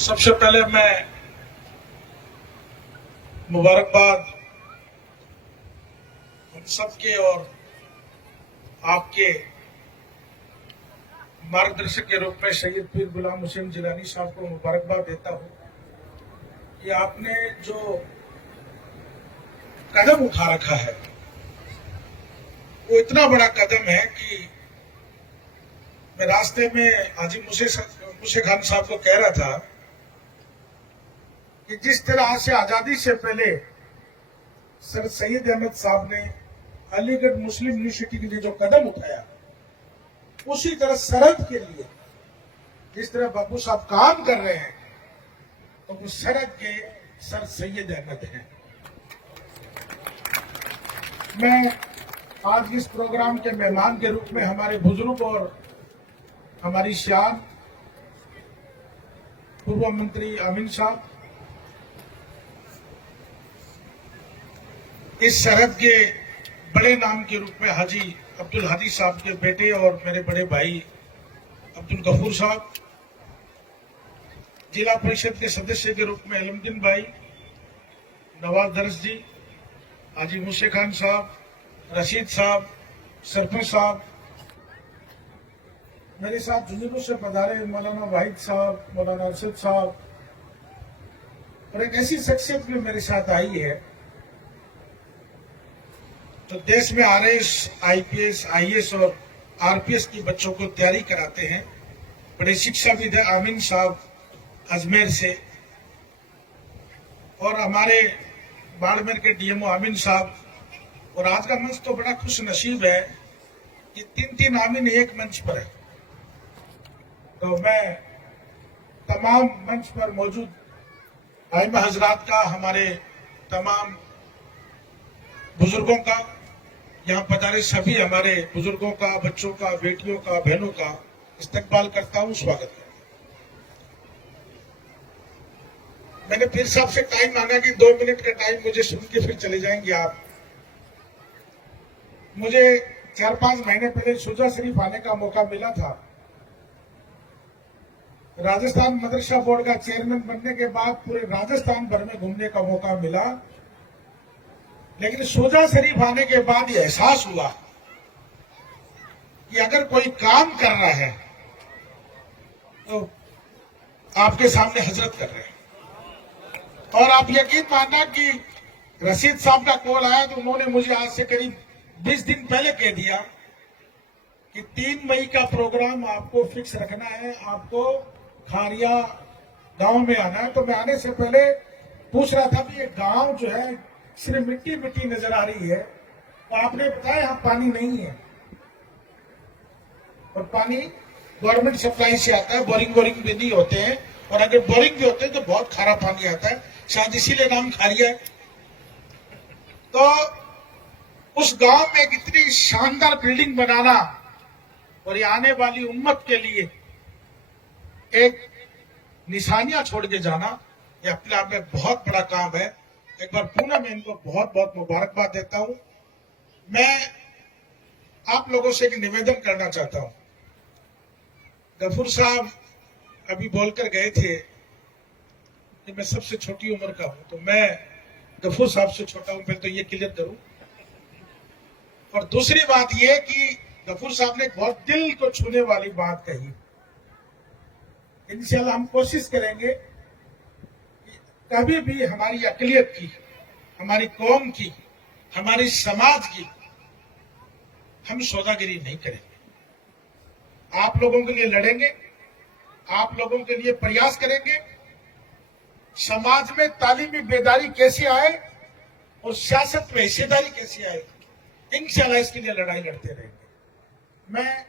सबसे पहले मैं मुबारकबाद हम सबके और आपके मार्गदर्शक के रूप में सैयद पीर गुलाम हुसैन जिलानी साहब को मुबारकबाद देता हूं कि आपने जो कदम उठा रखा है वो इतना बड़ा कदम है कि मैं रास्ते में हाजी मूसे खान साहब को कह रहा था कि जिस तरह से आजादी से पहले सर सैयद अहमद साहब ने अलीगढ़ मुस्लिम यूनिवर्सिटी के लिए जो कदम उठाया, उसी तरह सरहद के लिए जिस तरह बाबू साहब काम कर रहे हैं, तो वो सरहद के सर सैयद अहमद हैं। मैं आज इस प्रोग्राम के मेहमान के रूप में हमारे बुजुर्ग और हमारी शान पूर्व मंत्री अमीन साहब, इस सरहद के बड़े नाम के रूप में हाजी अब्दुल हादी साहब के बेटे और मेरे बड़े भाई अब्दुल गफूर साहब, जिला परिषद के सदस्य के रूप में अलमदीन भाई, नवाज दरस जी, हाजी मूसे खान साहब, रशीद साहब, सरपंच साहब, मेरे साथ जुनून से पधारे मौलाना वाहिद साहब, मौलाना अरशद साहब, और एक ऐसी शख्सियत भी मेरे साथ आई है तो देश में आरएस, आईपीएस, आईएएस और आरपीएस की बच्चों को तैयारी कराते हैं। बड़े शिक्षाविद है आमीन साहब अजमेर से, और हमारे बाड़मेर के डीएमओ आमीन साहब। और आज का मंच तो बड़ा खुश नसीब है कि तीन आमीन एक मंच पर है। तो मैं तमाम मंच पर मौजूद आइमा हजरात का, हमारे तमाम बुजुर्गों का, यहाँ पधारे सभी हमारे बुजुर्गों का, बच्चों का, बेटियों का, बहनों का इस्तकबाल करता हूँ, स्वागत करता हूँ। मैंने पीर साहब से टाइम मांगा कि 2 मिनट का टाइम मुझे सुन के फिर चले जाएंगे आप। मुझे 4-5 महीने पहले शुजा शरीफ आने का मौका मिला था। राजस्थान मदरसा बोर्ड का चेयरमैन बनने के बाद पूरे राजस्थान भर में घूमने का मौका मिला, लेकिन शुजा शरीफ आने के बाद ये एहसास हुआ कि अगर कोई काम कर रहा है तो आपके सामने हजरत कर रहे हैं। और आप यकीन मानना कि रशीद साहब का कॉल आया तो उन्होंने मुझे आज से करीब 20 दिन पहले कह दिया कि 3 मई का प्रोग्राम आपको फिक्स रखना है, आपको खारिया गांव में आना है। तो मैं आने से पहले पूछ रहा था कि ये गांव जो है सिर्फ मिट्टी मिट्टी नजर आ रही है, तो आपने बताया यहाँ पानी नहीं है, और पानी गवर्नमेंट सप्लाई से आता है, बोरिंग भी नहीं होते हैं, और अगर बोरिंग भी होते हैं तो बहुत खारा पानी आता है, शायद इसीलिए नाम खारिया है। तो उस गांव में एक इतनी शानदार बिल्डिंग बनाना और ये आने वाली उम्मत के लिए एक निशानियां छोड़ के जाना, ये अपने आप में बहुत बड़ा काम है। एक बार पुनः मैं इनको बहुत बहुत मुबारकबाद देता हूं। मैं आप लोगों से एक निवेदन करना चाहता हूं। गफूर साहब अभी बोलकर गए थे कि मैं सबसे छोटी उम्र का हूं, तो मैं गफूर साहब से छोटा हूं, पहले तो ये क्लियर करूं। और दूसरी बात यह कि गफूर साहब ने बहुत दिल को छूने वाली बात कही। इंशाल्लाह हम कोशिश करेंगे कि कभी भी हमारी अकलियत की, हमारी कौम की, हमारी समाज की हम सौदागिरी नहीं करेंगे। आप लोगों के लिए लड़ेंगे, आप लोगों के लिए प्रयास करेंगे। समाज में तालीमी बेदारी कैसे आए और सियासत में हिस्सेदारी कैसे आए, इंशाल्लाह इसके लिए लड़ाई लड़ते रहेंगे। मैं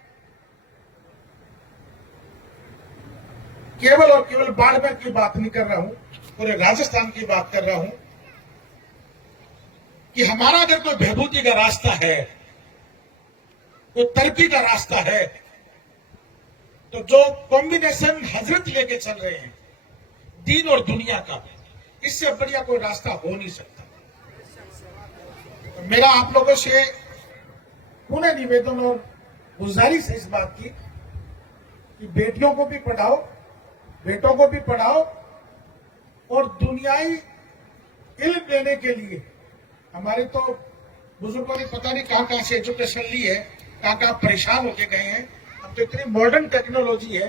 केवल और केवल बाड़मेर की बात नहीं कर रहा हूं, पूरे राजस्थान की बात कर रहा हूं कि हमारा अगर कोई बहबूदी का रास्ता है, कोई तरक्की का रास्ता है, तो जो कॉम्बिनेशन हजरत लेके चल रहे हैं दीन और दुनिया का, इससे बढ़िया कोई रास्ता हो नहीं सकता। तो मेरा आप लोगों से पुनः निवेदन और गुजारिश है इस बात की कि बेटियों को भी पढ़ाओ, बेटों को भी पढ़ाओ, और दुनियाई इल्म लेने के लिए हमारे तो बुजुर्गों ने पता नहीं कहाँ कहाँ से एजुकेशन ली है, कहाँ कहाँ परेशान होके गए हैं। अब तो इतनी मॉडर्न टेक्नोलॉजी है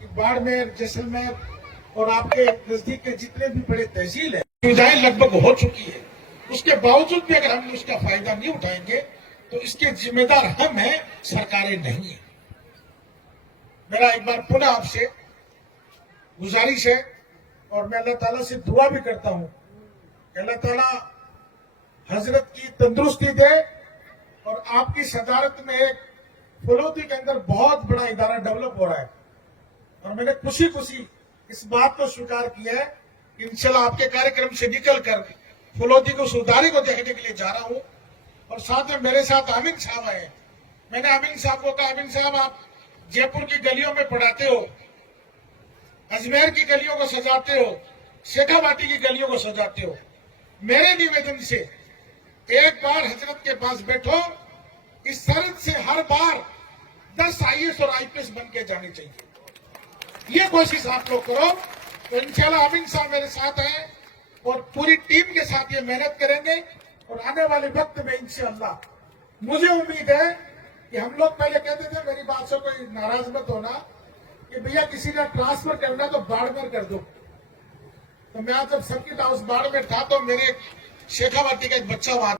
कि बाड़मेर, जैसलमेर और आपके नजदीक के जितने भी बड़े तहसील है, सुविधाएं लगभग हो चुकी है। उसके बावजूद भी अगर हम उसका फायदा नहीं उठाएंगे तो इसके जिम्मेदार हम हैं, सरकारें नहीं है। मेरा एक बार पुनः आपसे गुजारिश है और मैं अल्लाह ताला से दुआ भी करता हूं कि अल्लाह ताला हजरत की तंदुरुस्ती दे और आपकी सदारत में एक फलोदी के अंदर बहुत बड़ा इदारा डेवलप हो रहा है। और मैंने खुशी खुशी इस बात को स्वीकार किया है कि इंशाल्लाह आपके कार्यक्रम से निकलकर फलोदी को सुधारी को देखने के लिए जा रहा हूं। और साथ में मेरे साथ आमिन साहब आए। मैंने आमिन साहब को कहा, आमिन साहब आप जयपुर की गलियों में पढ़ाते हो, अजमेर की गलियों को सजाते हो, शेखावाटी की गलियों को सजाते हो। मेरे निवेदन से एक बार हजरत के पास बैठो, इस शर्त से हर बार 10 IAS और IPS बन के जाने चाहिए। ये कोशिश आप लोग करो तो इंशाल्लाह आमिन साहब मेरे साथ हैं और पूरी टीम के साथ ये मेहनत करेंगे। और आने वाले वक्त में इंशाल्लाह मुझे उम्मीद है कि हम लोग पहले कहते थे, मेरी बात से कोई नाराज मत होना, कि भैया किसी ने ट्रांसफर करना तो बाड़मेर कर दो। तो मैं जब सर्किट हाउस बाड़मेर था तो मेरे शेखावाटी का एक बच्चा वहां